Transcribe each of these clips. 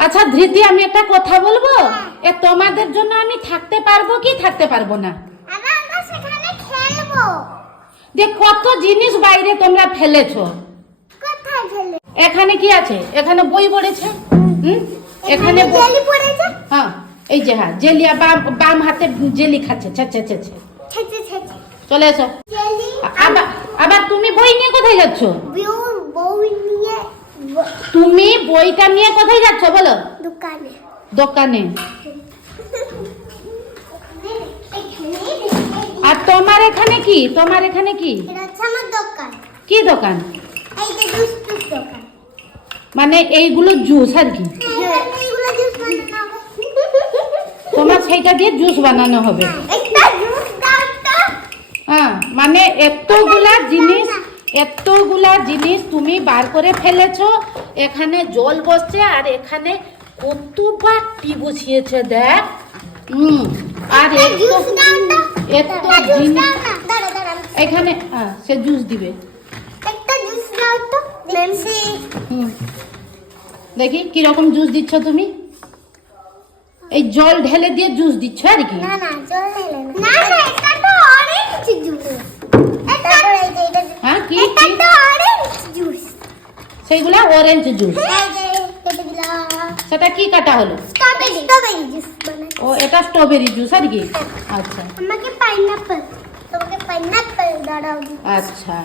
আচ্ছা ধৃতি আমি একটা কথা বলব? এ তোমাদের জন্য আমি থাকতে পারব কি থাকতে পারব না? যে কত জিনিস বাইরে তোমরা ফেলেছো। এখানে কি আছে? এখানে বই পড়েছে? হুম? এখানে বই- জেলি পড়েছে? হ্যাঁ এই যে হ্যাঁ জেলিয়া বাম বাম হাতে জেলি খাচ্ছে ছে ছে ছে চলে এসো। আবার আবার তুমি বই নিয়ে কোথায় যাচ্ছ? বউ নিয়ে তুমি বইটা নিয়ে কোথায় যাচ্ছ বলো? দোকানে। দোকানে। আর তোমার এখানে কি? তোমার এখানে কি? কি দোকান? মানে এইগুলো জুস আর কি? বানানো তোমার সেইটা দিয়ে জুস বানানো হবে। তো। হ্যাঁ মানে এতগুলা জিনিস এতগুলা জিনিস তুমি বার করে ফেলেছো এখানে জল বসছে আর এখানে কতবার টি বসিয়েছে দেখ। হুম আর এত জিনিস এখানে সে জুস দিবে। দেখি কীরকম জুস দিচ্ছ তুমি? এই জল ঢেলে দিয়ে জুস দিচ্ছ আর কি? না না জল ঢেলে না। না এটা তো অরেঞ্জ জুস এটা হ্যাঁ কি এটা কি? তো অরেঞ্জ জুস সেইগুলা অরেঞ্জ জুস সেটা কি কাটা হলো? স্ট্রবেরি স্ট্রবেরি জুস ও এটা স্ট্রবেরি জুস আর কি? আচ্ছা। আমাকে পাইনাপল তোমাকে পাইনাপল দাঁড়াও আচ্ছা।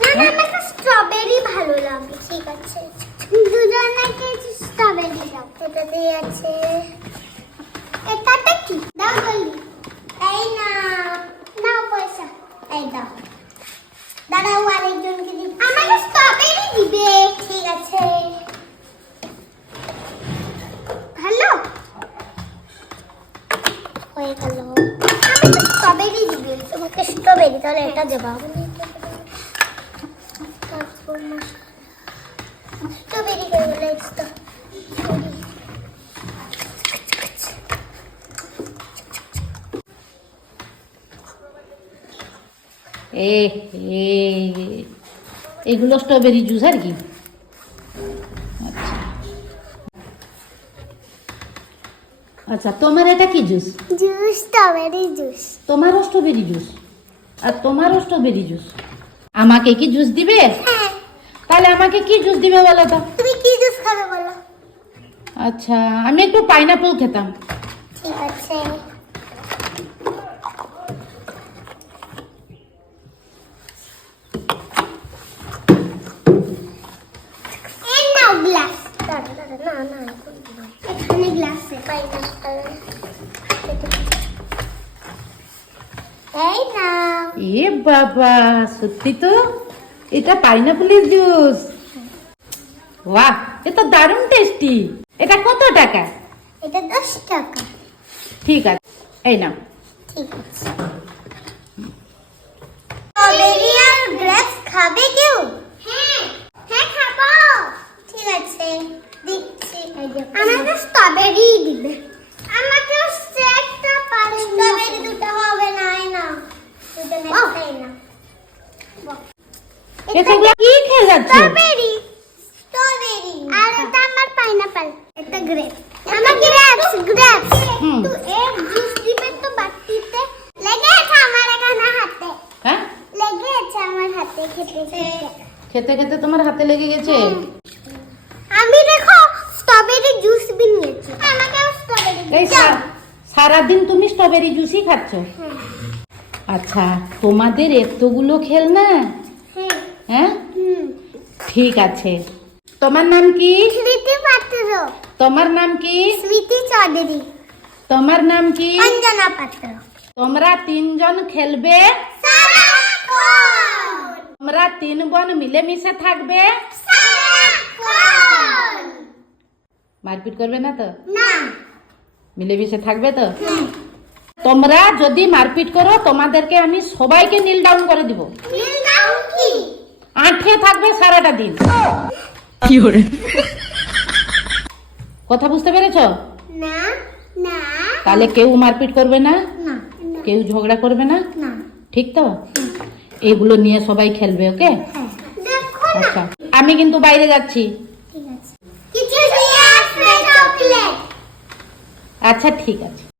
না না আমাকে স্ট্রবেরি ভালো লাগে ঠিক আছে। দুজনকে স্ট্রবেরি দাও এটা দিয়ে আছে। এটাতে কি? দাও জলদি এই না নাও পয়সা। এই দাও। দাঁড়াও আরেকজনকে দিবে আমাকে স্ট্রবেরি দিবে, ঠিক আছে। হ্যালো? হয়ে গেল। আমাকে স্ট্রবেরি দিবে। তোমাকে স্ট্রবেরি তাহলে এটা দেবা তারপর স্ট্রবেরি করে গেলে এটা এ এগুলো স্ট্রবেরি জুস আর কি? আচ্ছা। আচ্ছা তোমার এটা কি জুস জুস স্ট্রবেরি জুস তোমারও স্ট্রবেরি জুস আর তোমারও স্ট্রবেরি জুস আমাকে কি জুস দিবে? হ্যাঁ। তাহলে আমাকে কি জুস দিবে বলো তো? তুমি কি জুস খাবে বলো? আচ্ছা আমি একটু পাইনাপল খেতাম। ঠিক আছে এই নাও গ্লাস দাঁড়া দাঁড়া না না এখানে গ্লাসে পাইনাপল এই নাও। এ বাবা সত্যি তো? এটা পাইনাপলের জুস বাহ এ তো দারুণ টেস্টি এটা কত টাকা? এটা দশ টাকা। ঠিক আছে এই নাও। ঠিক আছে। স্ট্রবেরি আর গ্রেপস খাবে কেউ? হ্যাঁ হ্যাঁ খাব ঠিক আছে দিচ্ছি আমাকে স্ট্রবেরি দিবে আমাকে একটা পারে স্ট্রবেরি দুটো হবে না এই না দুটো নেই না এগুলো কি খেয়ে যাচ্ছে? স্ট্রবেরি স্ট্রবেরি আর এটা আমার পাইনাপল এটা গ্রেপ আমার গ্রেপস গ্রেপস তো এক জুস দিবে তো বাটিতে। লেগে আমার এখানে হাতে। হ্যাঁ? লেগে আমার হাতে খেতে খেতে। তোমার হাতে লেগে গেছে? দেখো স্ট্রবেরি জুস বানিয়েছি। আমাকে স্ট্রবেরি সারাদিন তুমি স্ট্রবেরি জুসই খাচ্ছ? আচ্ছা তোমাদের এতগুলো খেলনা? হ্যাঁ। হ্যাঁ? ঠিক আছে। তোমার নাম কি? স্মৃতি পাত্র। তোমার নাম কি? স্মৃতি চৌধুরী। তোমার নাম কি? অঞ্জনা পাত্র। তোমরা তিনজন খেলবে? তোমরা তিন বোন মিলেমিশে থাকবে? মারপিট করবে না তো? না। মিলেমিশে থাকবে তো? তোমরা যদি মারপিট করো তোমাদেরকে আমি সবাইকে নীল ডাউন করে দিব। আঁঠে থাকবে সারাটা দিন। কথা বুঝতে পেরেছ? না না। তাহলে কেউ মারপিট করবে না? না কেউ ঝগড়া করবে না? না। ঠিক তো? এগুলো নিয়ে সবাই খেলবে ওকে? হ্যাঁ। আচ্ছা। আমি কিন্তু বাইরে যাচ্ছি ঠিক আছে কিছু দিয়ে আচ্ছা ঠিক আছে।